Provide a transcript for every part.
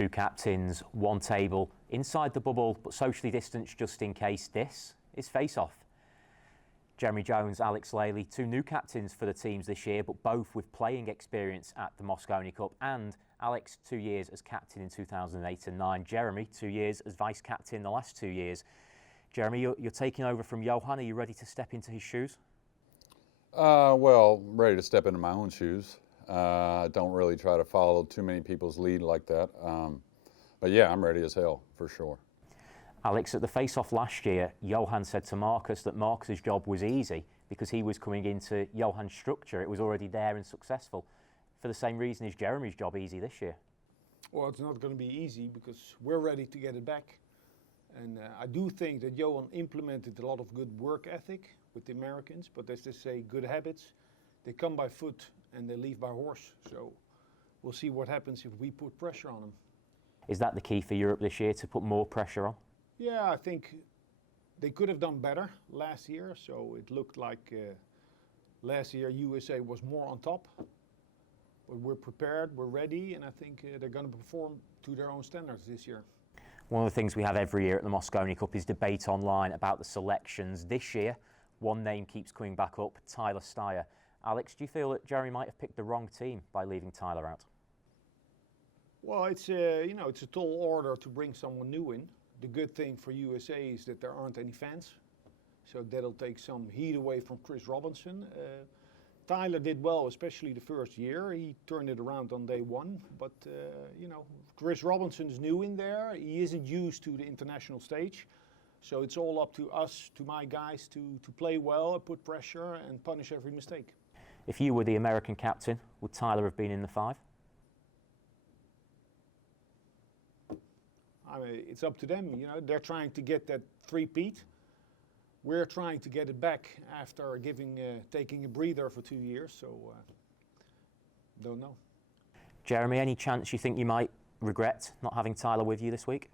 Two captains, one table, inside the bubble, but socially distanced just in case. This is FACEOFF. Jeremy Jones, Alex Lely, two new captains for the teams this year, but both with playing experience at the Mosconi Cup. And Alex, 2 years as captain in 2008 and 9. Jeremy, 2 years as vice captain the last 2 years. Jeremy, you're taking over from Johan. Are you ready to step into his shoes? Well, ready to step into my own shoes. I don't really try to follow too many people's lead like that. But yeah, I'm ready as hell, for sure. Alex, at the face-off last year, Johan said to Marcus that Marcus's job was easy because he was coming into Johan's structure. It was already there and successful. For the same reason, is Jeremy's job easy this year? Well, it's not going to be easy because we're ready to get it back. And I do think that Johan implemented a lot of good work ethic with the Americans, but as they say, good habits, they come by foot and they leave by horse. So we'll see what happens if we put pressure on them. Is that the key for Europe this year, to put more pressure on? Yeah, I think they could have done better last year. So it looked like last year USA was more on top. But we're prepared, we're ready, and I think they're going to perform to their own standards this year. One of the things we have every year at the Mosconi Cup is debate online about the selections. This year, one name keeps coming back up, Tyler Steyer. Alex, do you feel that Jeremy might have picked the wrong team by leaving Tyler out? Well, it's a tall order to bring someone new in. The good thing for USA is that there aren't any fans, so that'll take some heat away from Chris Robinson. Tyler did well, especially the first year. He turned it around on day one, but Chris Robinson's new in there. He isn't used to the international stage, so it's all up to us, to my guys, to play well, put pressure, and punish every mistake. If you were the American captain, would Tyler have been in the 5? I mean, it's up to them. They're trying to get that three-peat. We're trying to get it back after taking a breather for 2 years. So, don't know. Jeremy, any chance you think you might regret not having Tyler with you this week?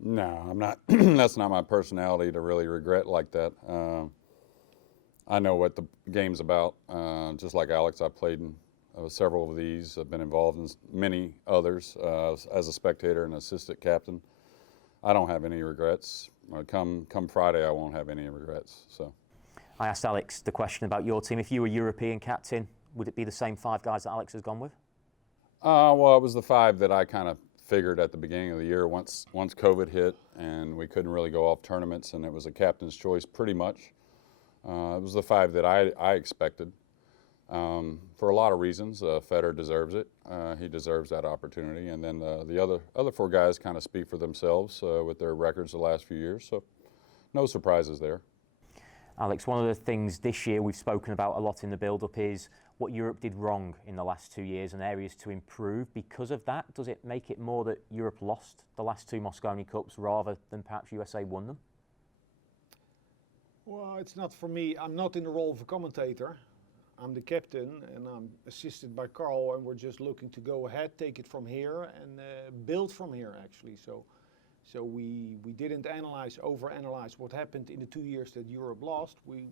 No, I'm not. That's not my personality to really regret like that. I know what the game's about. Just like Alex, I played in several of these. I've been involved in many others as a spectator and assistant captain. I don't have any regrets. Come Friday, I won't have any regrets. So, I asked Alex the question about your team. If you were European captain, would it be the same 5 guys that Alex has gone with? Well, it was the 5 that I kind of figured at the beginning of the year. Once COVID hit and we couldn't really go off tournaments, and it was a captain's choice pretty much. It was the 5 that I expected. For a lot of reasons. Federer deserves it. He deserves that opportunity. And then the other 4 guys kind of speak for themselves with their records the last few years. So no surprises there. Alex, one of the things this year we've spoken about a lot in the build-up is what Europe did wrong in the last 2 years and areas to improve. Because of that, does it make it more that Europe lost the last 2 Mosconi Cups rather than perhaps USA won them? Well, it's not for me. I'm not in the role of a commentator. I'm the captain and I'm assisted by Carl, and we're just looking to go ahead, take it from here and build from here actually. So we didn't overanalyze what happened in the 2 years that Europe lost. We're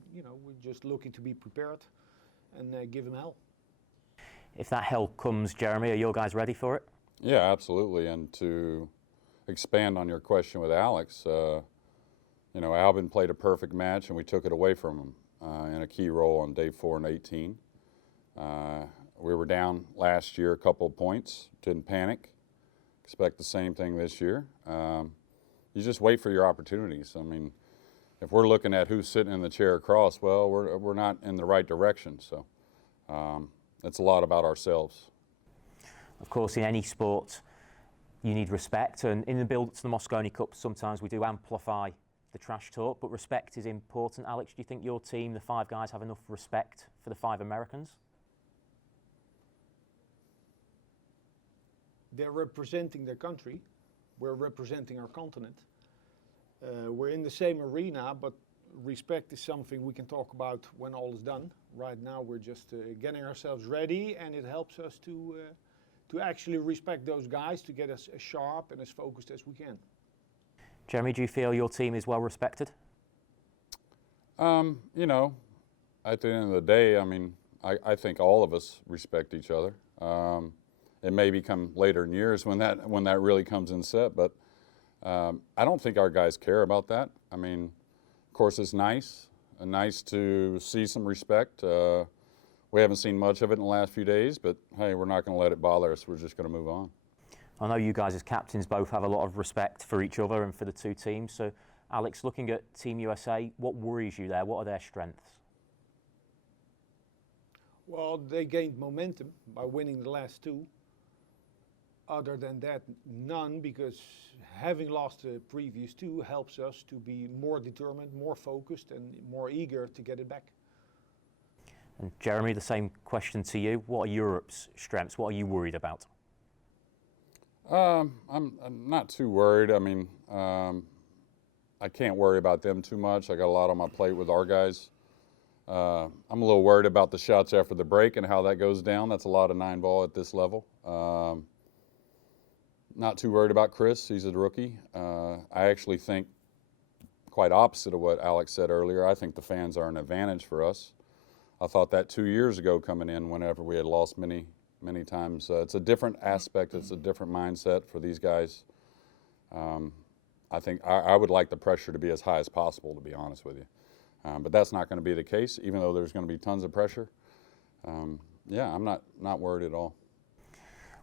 just looking to be prepared and give them hell. If that hell comes, Jeremy, are your guys ready for it? Yeah, absolutely. And to expand on your question with Alex, Albin played a perfect match and we took it away from him. In a key role on day 4 and 18. We were down last year a couple of points, didn't panic. Expect the same thing this year. You just wait for your opportunities. I mean, if we're looking at who's sitting in the chair across, well, we're not in the right direction. So it's a lot about ourselves. Of course, in any sport, you need respect. And in the build-up to the Mosconi Cup, sometimes we do amplify the trash talk, but respect is important. Alex, do you think your team, the 5 guys, have enough respect for the 5 Americans? They're representing their country. We're representing our continent. We're in the same arena, but respect is something we can talk about when all is done. Right now, we're just getting ourselves ready, and it helps us to actually respect those guys, to get us as sharp and as focused as we can. Jeremy, do you feel your team is well respected? At the end of the day, I mean, I think all of us respect each other. It may become later in years when that really comes in set, but I don't think our guys care about that. I mean, of course, it's nice to see some respect. We haven't seen much of it in the last few days, but hey, we're not going to let it bother us. We're just going to move on. I know you guys as captains both have a lot of respect for each other and for the two teams. So, Alex, looking at Team USA, what worries you there? What are their strengths? Well, they gained momentum by winning the last two. Other than that, none, because having lost the previous two helps us to be more determined, more focused, and more eager to get it back. And Jeremy, the same question to you. What are Europe's strengths? What are you worried about? I'm not too worried. I mean, I can't worry about them too much. I got a lot on my plate with our guys. I'm a little worried about the shots after the break and how that goes down. That's a lot of 9-ball at this level. Not too worried about Chris. He's a rookie. I actually think quite opposite of what Alex said earlier. I think the fans are an advantage for us. I thought that 2 years ago coming in whenever we had lost many times. It's a different aspect. It's a different mindset for these guys. I think I would like the pressure to be as high as possible, to be honest with you. But that's not going to be the case, even though there's going to be tons of pressure. Yeah, I'm not worried at all.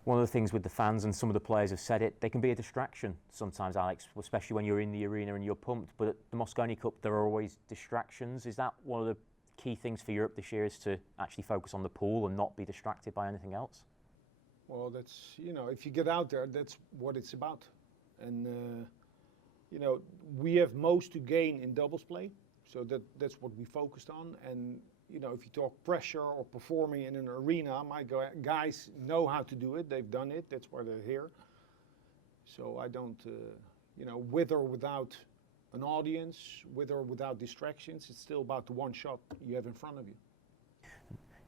One of the things with the fans, and some of the players have said it, they can be a distraction sometimes, Alex, especially when you're in the arena and you're pumped. But at the Mosconi Cup, there are always distractions. Is that one of the key things for Europe this year, is to actually focus on the pool and not be distracted by anything else? Well, that's, if you get out there, that's what it's about. And, we have most to gain in doubles play. So that's what we focused on. And, if you talk pressure or performing in an arena, my guys know how to do it. They've done it. That's why they're here. So I don't, with or without an audience, with or without distractions, it's still about the one shot you have in front of you.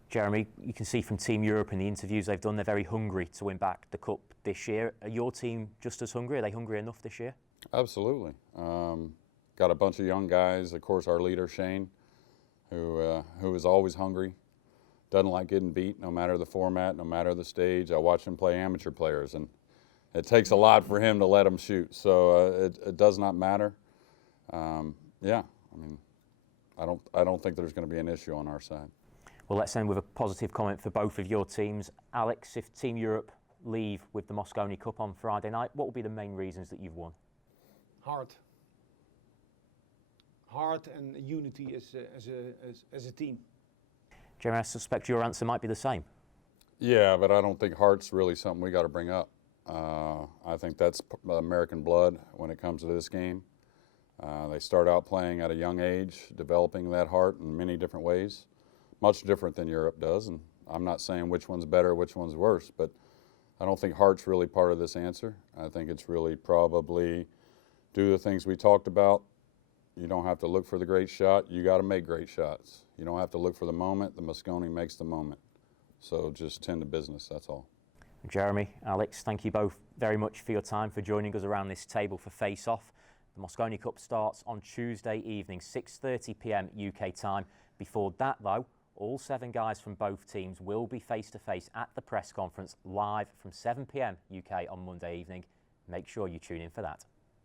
Jeremy, you can see from Team Europe in the interviews they've done, they're very hungry to win back the Cup this year. Are your team just as hungry? Are they hungry enough this year? Absolutely. Got a bunch of young guys. Of course, our leader, Shane, who is always hungry, doesn't like getting beat no matter the format, no matter the stage. I watch him play amateur players, and it takes a lot for him to let them shoot. So it does not matter. Yeah, I mean, I don't think there's going to be an issue on our side. Well, let's end with a positive comment for both of your teams. Alex, if Team Europe leave with the Mosconi Cup on Friday night, what will be the main reasons that you've won? Heart and unity as a team. Jeremy, I suspect your answer might be the same. Yeah, but I don't think heart's really something we got to bring up. I think that's American blood when it comes to this game. They start out playing at a young age, developing that heart in many different ways, much different than Europe does. And I'm not saying which one's better, which one's worse, but I don't think heart's really part of this answer. I think it's really probably do the things we talked about. You don't have to look for the great shot. You got to make great shots. You don't have to look for the moment. The Mosconi makes the moment. So just tend to business, that's all. Jeremy, Alex, thank you both very much for your time, for joining us around this table for Face-Off. The Mosconi Cup starts on Tuesday evening, 6:30 p.m. UK time. Before that, though, all 7 guys from both teams will be face-to-face at the press conference live from 7 p.m. UK on Monday evening. Make sure you tune in for that.